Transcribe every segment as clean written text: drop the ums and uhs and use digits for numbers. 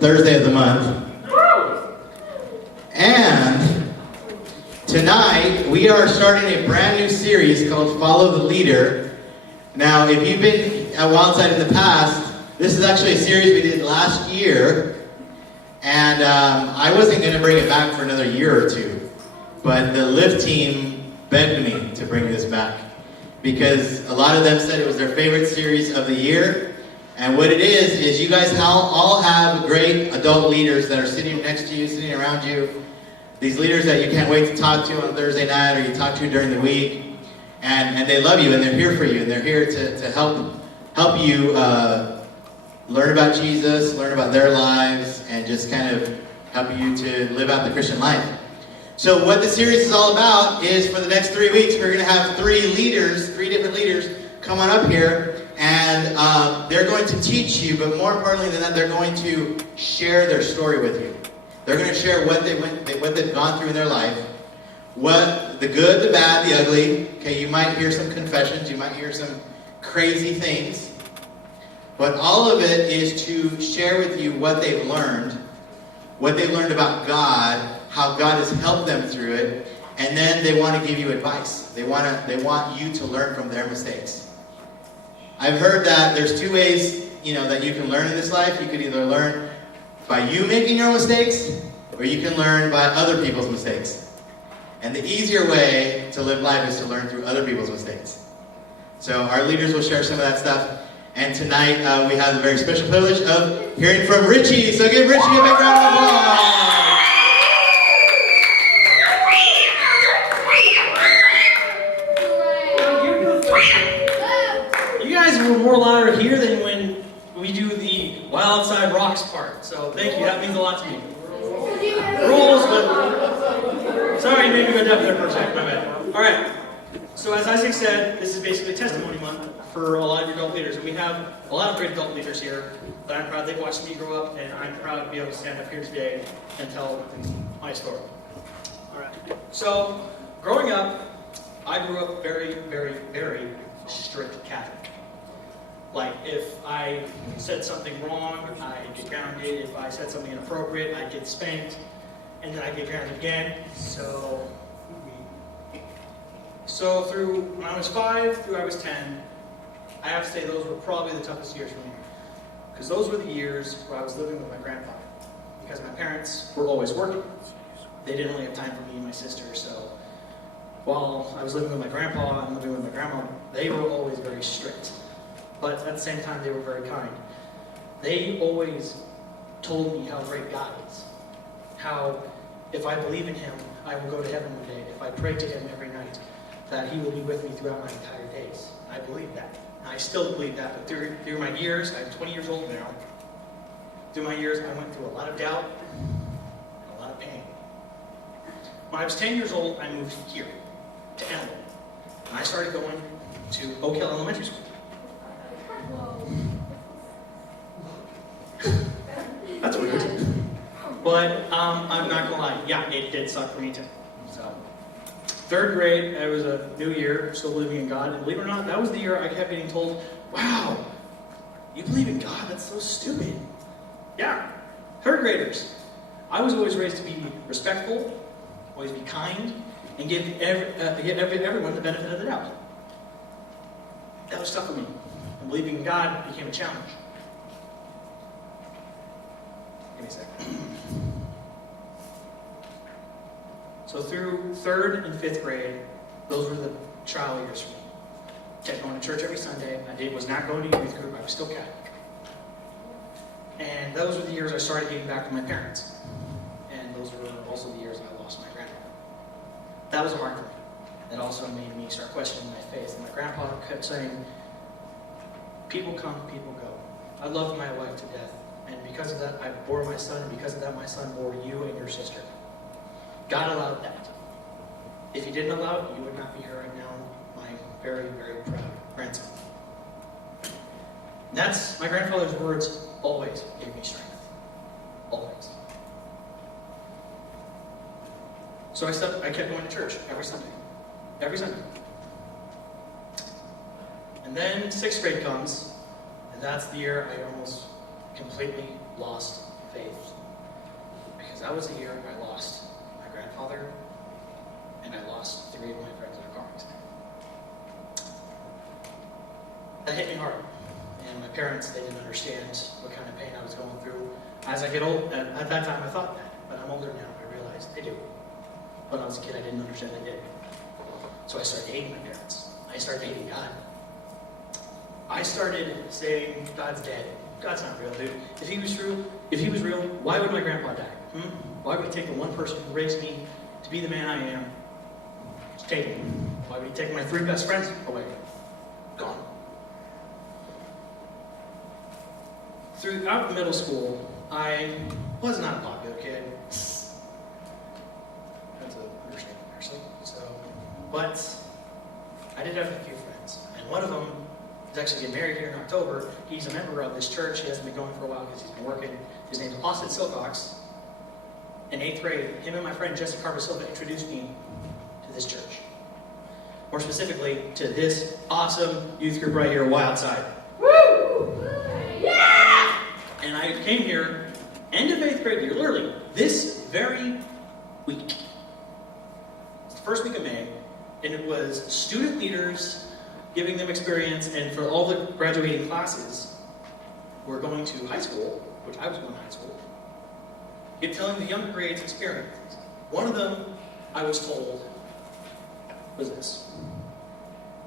Thursday of the month. And tonight, we are starting a brand new series called Follow the Leader. Now, if you've been at Wildside in the past, this is actually a series we did last year. And I wasn't going to bring it back for another year or two. But the Lift team begged me to bring this back, because a lot of them said it was their favorite series of the year. And what it is you guys all have great adult leaders that are sitting next to you, sitting around you. These leaders that you can't wait to talk to on Thursday night, or you talk to during the week. And they love you, and they're here for you, and they're here to help you learn about Jesus, learn about their lives, and just kind of help you to live out the Christian life. So what the series is all about is, for the next 3 weeks, we're going to have three different leaders come on up here, and they're going to teach you, but more importantly than that, they're going to share their story with you. They're going to share what they've gone through in their life, what the good, the bad, the ugly. Okay, you might hear some confessions, you might hear some crazy things, but all of it is to share with you what they've learned about God, how God has helped them through it, and then they want to give you advice. They want you to learn from their mistakes. I've heard that there's two ways, that you can learn in this life. You could either learn by you making your mistakes, or you can learn by other people's mistakes. And the easier way to live life is to learn through other people's mistakes. So our leaders will share some of that stuff. And tonight we have the very special privilege of hearing from Richie. So give Richie a big round of applause. You guys were more louder here than when we do the Wild Outside Rocks part. So thank you. That means a lot to me. Rules, but sorry, you made me go deaf there for a second. My bad. All right. So as Isaac said, this is basically testimony month for a lot of your adult leaders. And we have a lot of great adult leaders here that I'm proud they've watched me grow up, and I'm proud to be able to stand up here today and tell my story. All right. So growing up, I grew up very, very, very strict Catholic. Like, if I said something wrong, I'd get grounded. If I said something inappropriate, I'd get spanked. And then I'd get grounded again. So through when I was 5 through I was 10, I have to say those were probably the toughest years for me. Because those were the years where I was living with my grandfather. Because my parents were always working. They didn't really have time for me and my sister. So while I was living with my grandpa and living with my grandma, they were always very strict. But at the same time, they were very kind. They always told me how great God is. How, if I believe in Him, I will go to heaven one day. If I pray to Him every night, that He will be with me throughout my entire days. I believe that. And I still believe that. But through my years, I'm 20 years old now. Through my years, I went through a lot of doubt and a lot of pain. When I was 10 years old, I moved here, to Emily. And I started going to Oak Hill Elementary School. That's weird. But I'm not gonna lie, yeah, it did suck for me too. So, 3rd grade, it was a new year, still believing in God, and believe it or not, that was the year I kept getting told, "Wow, you believe in God? That's so stupid." Yeah, 3rd graders. I was always raised to be respectful, always be kind, and give everyone the benefit of the doubt. That was tough for me. And believing in God became a challenge. Give me a second. So through 3rd and 5th grade, those were the trial years for me. Kept going to church every Sunday. I was not going to youth group. I was still Catholic. And those were the years I started getting back with my parents. And those were also the years I lost my grandpa. That was hard for me. That also made me start questioning my faith. And my grandpa kept saying, "People come, people go." I loved my wife to death. And because of that, I bore my son. And because of that, my son bore you and your sister. God allowed that. If He didn't allow it, you would not be here right now, my very, very proud grandson. And that's my grandfather's words always gave me strength. Always. So I kept going to church every Sunday. Every Sunday. And then 6th grade comes, and that's the year I almost completely lost faith. Because that was the year I lost my grandfather, and I lost 3 of my friends in a car accident. That hit me hard. And my parents, they didn't understand what kind of pain I was going through. As I get old, at that time I thought that, but I'm older now, I realized they do. When I was a kid, I didn't understand they did. So I started hating my parents. I started hating God. I started saying, God's dead. God's not real, dude. If he was real, why would my grandpa die? Why would he take the one person who raised me to be the man I am? Just take him. Why would he take my 3 best friends away? Gone. Throughout middle school, I was not a popular kid. That's an understatement, actually. But I did have a few friends, and one of them is actually getting married here in October. He's a member of this church. He hasn't been going for a while because he's been working. His name's Austin Silcox. In 8th grade, him and my friend Jesse Carver Silva introduced me to this church. More specifically, to this awesome youth group right here, Wild Side. Woo! Yeah! And I came here, end of 8th grade year, literally, this very week. It's the first week of May, and it was student leaders giving them experience, and for all the graduating classes who are going to high school, which I was going to high school, telling the younger grades experiences. One of them, I was told, was this.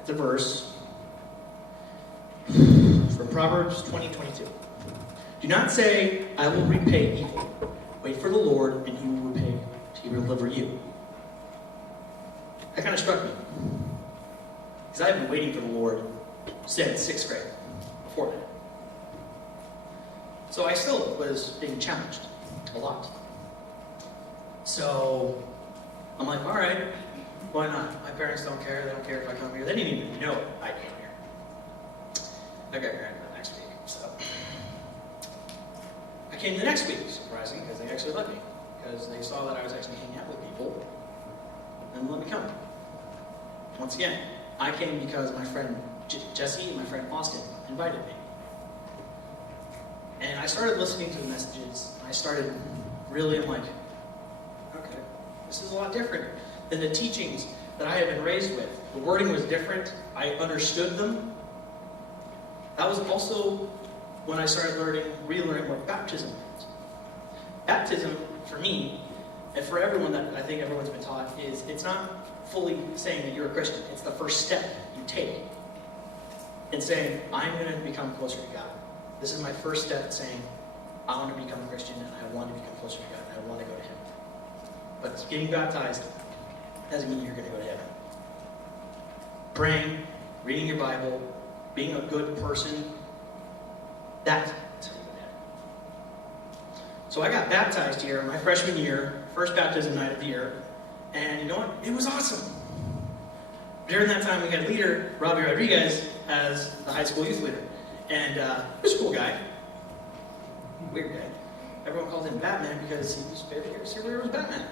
It's a verse from Proverbs 20:22. Do not say, I will repay evil. Wait for the Lord, and he will repay. He will deliver you. That kind of struck me. Because I have been waiting for the Lord since 6th grade, before that. So I still was being challenged a lot. So I'm like, all right, why not? My parents don't care. They don't care if I come here. They didn't even know I came here. I got married the next week. So I came the next week, surprising, because they actually let me. Because they saw that I was actually hanging out with people and let me come. Once again, I came because my friend Jesse and my friend Austin invited me. And I started listening to the messages. I started really, I'm like, okay, this is a lot different than the teachings that I had been raised with. The wording was different. I understood them. That was also when I started relearning what baptism meant. Baptism, for me, and for everyone that I think everyone's been taught, is it's not fully saying that you're a Christian. It's the first step you take in saying, I'm going to become closer to God. This is my first step saying, I want to become a Christian, and I want to become closer to God, and I want to go to Him. But getting baptized doesn't mean you're going to go to heaven. Praying, reading your Bible, being a good person, that's how you go to heaven. So I got baptized here my freshman year, first baptism night of the year, and you know what? It was awesome. During that time, we had leader, Robbie Rodriguez, as the high school youth leader. And he was a cool guy. Weird guy. Everyone called him Batman because his favorite superhero was Batman.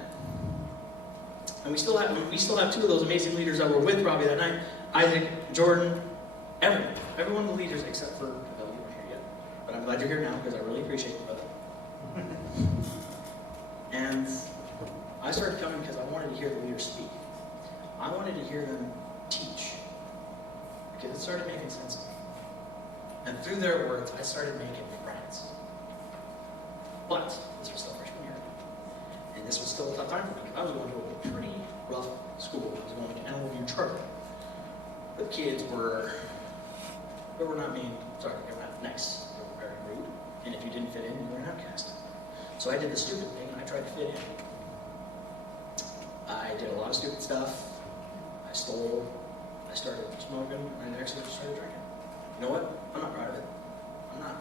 And we still have 2 of those amazing leaders that were with Robbie that night. Isaac, Jordan, everyone. Every one of the leaders except for Bill. You weren't here yet. But I'm glad you're here now because I really appreciate you, brother. And I started coming because I wanted to hear the leaders speak. I wanted to hear them teach. Because it started making sense to me. And through their words, I started making friends. But this was still freshman year. And this was still a tough time for me. I was going to a pretty rough school. I was going to Animal Charter. The kids were not mean. Sorry, they were not nice. They were very rude. And if you didn't fit in, you were an outcast. So I did the stupid thing, and I tried to fit in. I did a lot of stupid stuff. I stole. I started smoking, and I actually started drinking. You know what? I'm not proud of it. I'm not.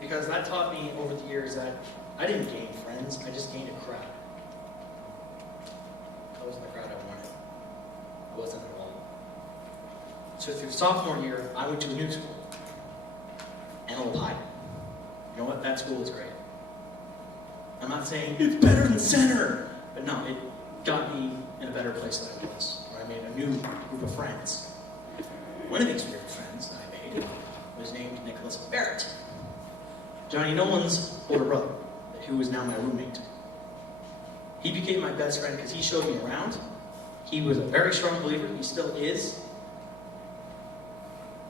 Because that taught me over the years that I didn't gain friends, I just gained a crowd. That wasn't the crowd I wanted. I wasn't at all. So through sophomore year, I went to a new school. Antelope High. You know what? That school is great. I'm not saying it's better than Center, but no, it got me in a better place than I was. Where I made a new group of friends. One of these weird friends that I made was named Nicholas Barrett. Johnny Nolan's older brother, who is now my roommate. He became my best friend because he showed me around. He was a very strong believer. He still is.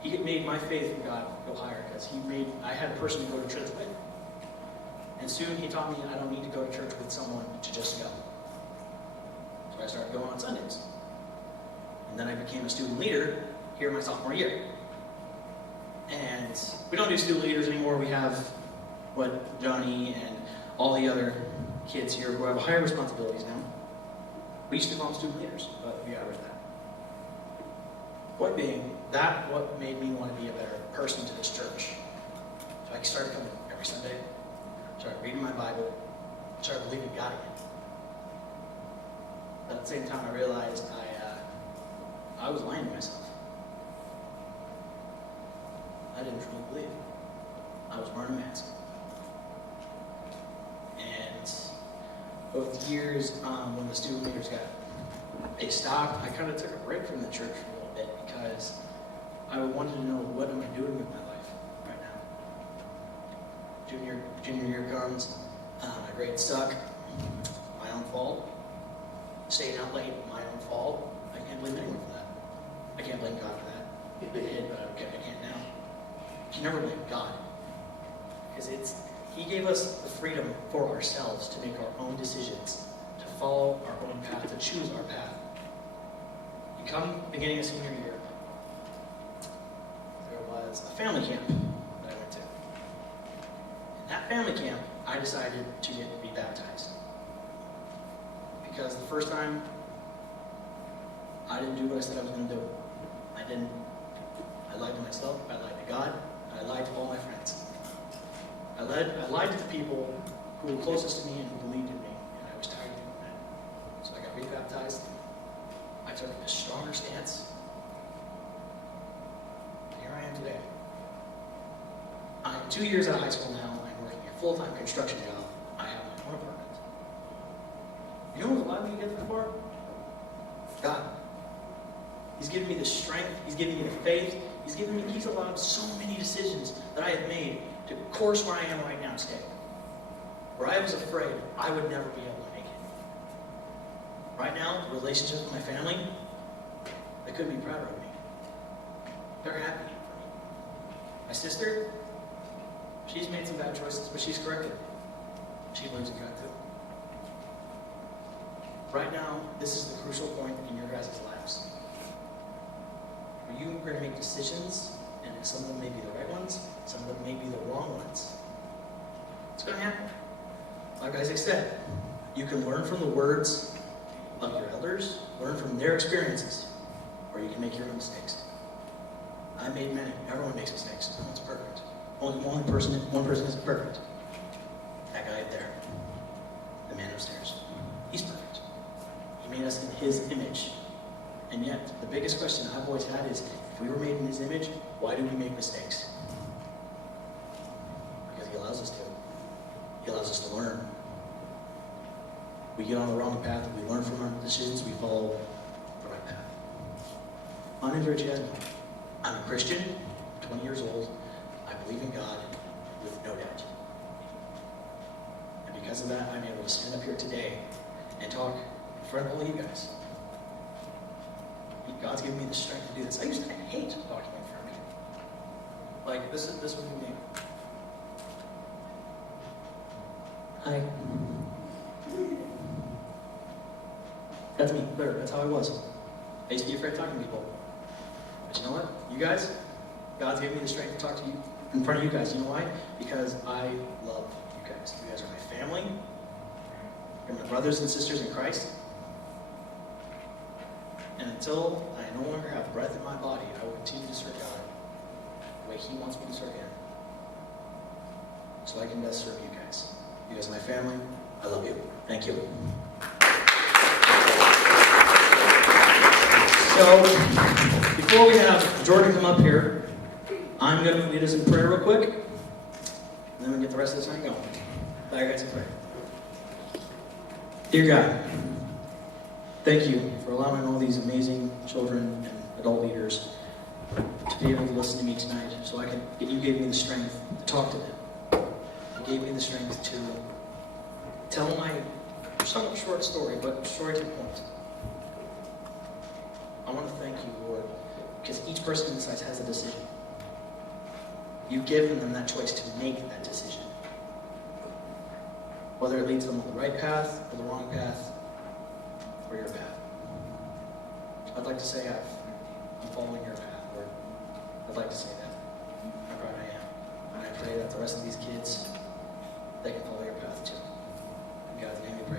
He made my faith in God go higher because I had a person to go to church with. And soon he taught me I don't need to go to church with someone to just go. So I started going on Sundays. And then I became a student leader here my sophomore year. And we don't do student leaders anymore. We have what Johnny and all the other kids here who have higher responsibilities now. We used to call them student leaders, but we average that. Point being, that what made me want to be a better person to this church. So I started coming every Sunday, started reading my Bible, started believing God again. But at the same time, I realized I was lying to myself. I didn't truly believe. I was wearing a mask. And over the years, when the student leaders they stopped, I kind of took a break from the church for a little bit because I wanted to know, what am I doing with my life right now? Junior year comes, my grades suck, my own fault. Staying out late, my own fault. I can't blame anyone for that. I can't blame God for that. I did, but I can't now. You can never blame God. Because He gave us the freedom for ourselves to make our own decisions, to follow our own path, to choose our path. You come beginning of senior year, there was a family camp that I went to. In that family camp, I decided to be baptized. Because the first time, I didn't do what I said I was going to do. I didn't. I lied to myself, I lied to God, and I lied to all my friends. I lied to the people who were closest to me and who believed in me, and I was tired of doing that. So I got rebaptized. I took a stronger stance. And here I am today. I'm 2 years out of high school now. I'm working a full-time construction job. I have my own apartment. You know what allowed me to get that far? God. He's given me the strength. He's given me the faith. He's allowed so many decisions that I have made to course where I am right now today. Where I was afraid I would never be able to make it. Right now, the relationship with my family, they couldn't be prouder of me. They're happy for me. My sister, she's made some bad choices, but she's corrected. She believes in God too. Right now, this is the crucial point in your guys' lives. Where you are going to make decisions, and some of them may be the right ones, some of them may be the wrong ones. It's going to happen. Like as I said, you can learn from the words of your elders, learn from their experiences, or you can make your own mistakes. I made many. Everyone makes mistakes. No one's perfect. Only one person isn't perfect. That guy up there. The man upstairs. He's perfect. He made us in His image. And yet, the biggest question I've always had is, if we were made in His image, why do we make mistakes? Because He allows us to. He allows us to learn. We get on the wrong path, we learn from our decisions, we follow the right path. My name is Richie Esmiol. I'm a Christian, 20 years old. I believe in God with no doubt. And because of that, I'm able to stand up here today and talk in front of all you guys. God's given me the strength to do this. I hate talking in front of people. Like, this would be me. Hi. That's me, clear. That's how I was. I used to be afraid of talking to people. But you know what? You guys, God's given me the strength to talk to you in front of you guys. You know why? Because I love you guys. You guys are my family. You're my brothers and sisters in Christ. And until I no longer have breath in my body, I will continue to serve God the way He wants me to serve Him. So I can best serve you guys. You guys are my family. I love you. Thank you. So, before we have Jordan come up here, I'm going to lead us in prayer real quick, and then we'll get the rest of this night going. Bye, guys, in prayer. Dear God, thank you for allowing all these amazing children and adult leaders to be able to listen to me tonight, so you gave me the strength to talk to them. gave me the strength to tell my somewhat short story, but story to the point. I want to thank you, Lord, because each person in this house has a decision. You've given them that choice to make that decision. Whether it leads them on the right path, or the wrong path, or your path. I'd like to say I'm following your path, Lord. I'd like to say that. I'm proud I am. And I pray that the rest of these kids, they can follow your path too. In God's name we pray.